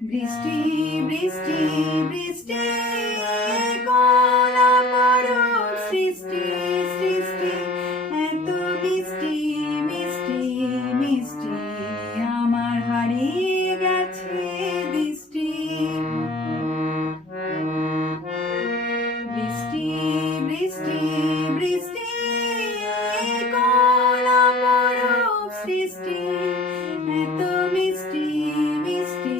বৃষ্টি বৃষ্টি বৃষ্টি কোন অপরূপ সৃষ্টি সৃষ্টি এত বৃষ্টি মিষ্টি মিষ্টি আমার হারিয়ে গেছে দৃষ্টি বৃষ্টি বৃষ্টি বৃষ্টি কোন অপরূপ সৃষ্টি এত মিষ্টি মিষ্টি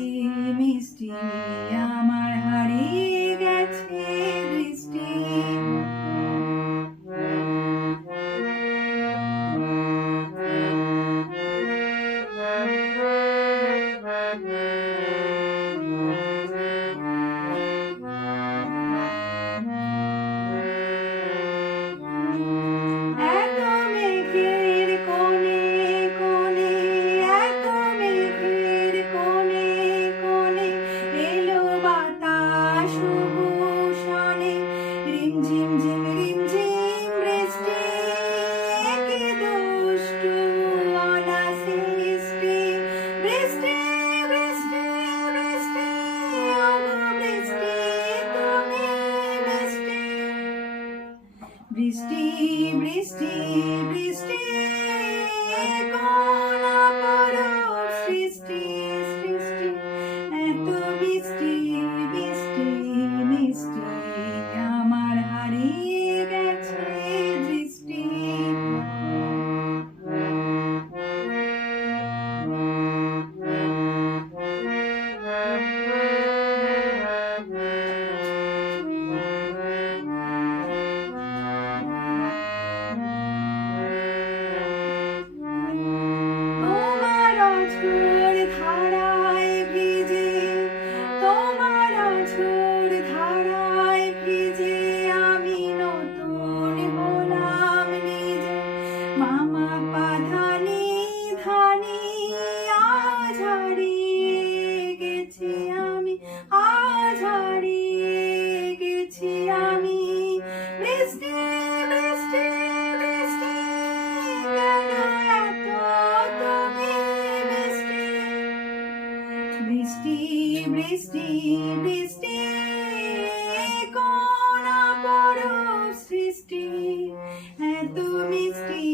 মিষ্টি আমার হারিয়ে গেছে দৃষ্টি এত মেঘের কোণে কোণে এত মেঘের কোণে কোণে এলো বাতাস ভূষণে রিমঝিম ঝিম রিমঝিম বৃষ্টি কি দুষ্টু অনাসৃষ্টি বৃষ্টি বৃষ্টি বৃষ্টি ওগো বৃষ্টি তুমি মিষ্টি বৃষ্টি বৃষ্টি বৃষ্টি কোন অপরূপ সৃষ্টি সৃষ্টি এত মিষ্টি মিষ্টি মিষ্টি আমার হারিয়ে গেছে দৃষ্টি তোমার অঝোর ধারায় ভিজে তোমার অঝোর ধারায় ভিজে আমি নতুন হলাম নিজে মামা পাধানি ধানি আজ হারিয়ে গেছি আমি আজ হারিয়ে গেছি আমি বৃষ্টি বৃষ্টি বৃষ্টি কেন এত তুমি মিষ্টি বৃষ্টি বৃষ্টি বৃষ্টি কোন অপরূপ সৃষ্টি এত মিষ্টি